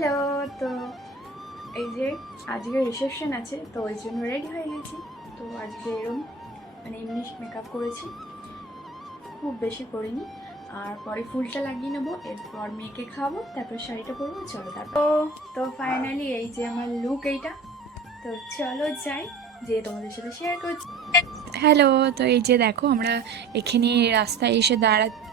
Hello. তো এই যে আজকে রিসেপশন আছে, তো ওই জন্য রেডি হয়ে গেছি। তো আজকে এরম মানে এমনি মেকআপ করেছি, খুব বেশি করিনি। আর পরে ফুলটা লাগিয়ে নেবো, এরপর মেয়েকে খাওয়াবো, তারপর শাড়িটা পরবো। চলো তারপর তো ফাইনালি এই যে আমার লুক এইটা। তো চলো যাই, যে তোমাদের সাথে শেয়ার করছি। হ্যালো। তো এই যে দেখো, আমরা এখানে রাস্তায় এসে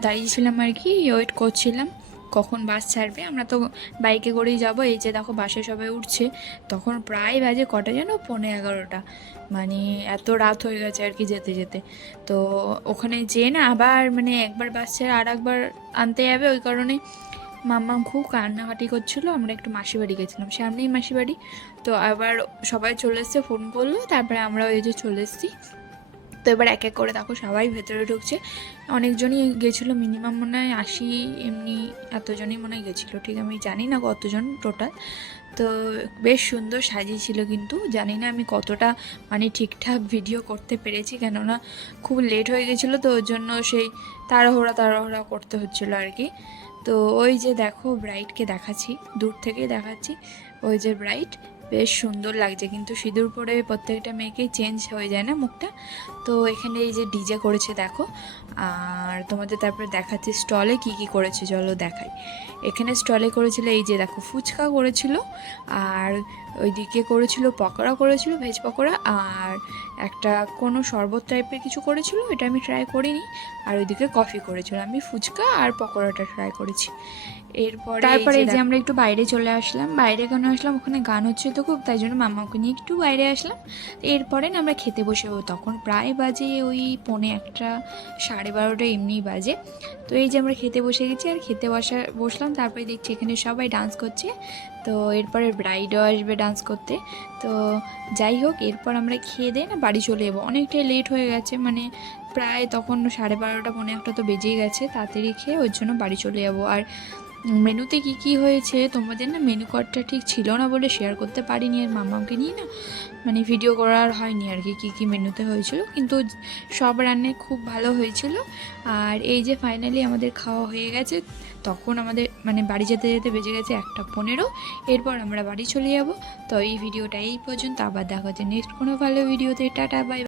দাঁড়িয়েছিলাম আর কি, ওয়েট করছিলাম কখন বাস ছাড়বে। আমরা তো বাইকে করেই যাব। এই যে দেখো বাসে সবাই উঠছে, তখন প্রায় বাজে কটা যেন 11:15, মানে এত রাত হয়ে গেছে আর কি যেতে যেতে। তো ওখানে যেয়ে না আবার মানে একবার বাস ছেড়ে আর একবার আনতে যাবে, ওই কারণে মাম্মাম খুব কান্নাকাটি করছিলো। আমরা একটু মাসি বাড়ি গেছিলাম, সামনেই মাসি বাড়ি। তো আবার সবাই চলে এসছে, ফোন করলো, তারপরে আমরা ওই যে চলে এসেছি। তো এবার এক এক করে দেখো সবাই ভেতরে ঢুকছে। অনেকজনই গেছিলো, মিনিমাম মনে হয় 80, এমনি এতজনই মনে হয় গেছিলো, ঠিক আমি জানি না কতজন টোটাল। তো বেশ সুন্দর সাজিয়েছিল, কিন্তু জানি না আমি কতটা মানে ঠিকঠাক ভিডিও করতে পেরেছি, কেননা খুব লেট হয়ে গেছিলো, তো ওর জন্য সেই তাড়াহুড়া করতে হচ্ছিলো আর কি। তো ওই যে দেখো ব্রাইডকে দেখাচ্ছি, দূর থেকেই দেখাচ্ছি। ওই যে ব্রাইড বেশ সুন্দর লাগছে, কিন্তু সিঁদুর পরে প্রত্যেকটা মেয়েকেই চেঞ্জ হয়ে যায় না মুখটা। তো এখানে এই যে ডিজে করেছে দেখো। আর তোমাদের তারপরে দেখাচ্ছি স্টলে কি কি করেছে, চলো দেখাই। এখানে স্টলে করেছিল এই যে দেখো ফুচকা করেছিল, আর ওইদিকে করেছিল পকোড়া করেছিল, ভেজ পকোড়া, আর একটা কোনো শরবত টাইপের কিছু করেছিল, এটা আমি ট্রাই করিনি। আর ওইদিকে কফি করেছিল, আমি ফুচকা আর পকোড়াটা ট্রাই করেছি। তারপরে এই যে আমরা একটু বাইরে চলে আসলাম। বাইরে কেন আসলাম, ওখানে গান হচ্ছে তো খুব, তাই জন্য মামাকে নিয়ে একটু বাইরে আসলাম। এরপরে না আমরা খেতে বসে, তখন প্রায় বাজে ওই 11:45, 12:30 এমনিই বাজে। তো এই যে আমরা খেতে বসে গেছি, আর খেতে বসলাম, তারপরে দেখছি এখানে সবাই ডান্স করছে। তো এরপরে ব্রাইডও আসবে ডান্স করতে। তো যাই হোক, এরপর আমরা খেয়ে দিয়ে না বাড়ি চলে যাবো, অনেকটাই লেট হয়ে গেছে, মানে প্রায় তখন 12:30, 1:45 তো বেজেই গেছে। তাড়াতাড়ি খেয়ে ওর জন্য বাড়ি চলে যাবো। আর মেনুতে কি কি হয়েছে তোমাদের না মেনু কার্ডটা ঠিক ছিল না বলে শেয়ার করতে পারিনি, আর মামাকে নিয়ে না মানে ভিডিও করার হয়নি আর কি, কী কী মেনুতে হয়েছিল, কিন্তু সব রান্নাই খুব ভালো হয়েছিল। আর এই যে ফাইনালি আমাদের খাওয়া হয়ে গেছে, তখন আমাদের মানে বাড়ি যেতে যেতে বেজে গেছে 1:15। এরপর আমরা বাড়ি চলে যাব। তো এই ভিডিওটা এই পর্যন্ত, আবার দেখা হচ্ছে নেক্সট কোনো ভালো ভিডিওতে। Tata, by.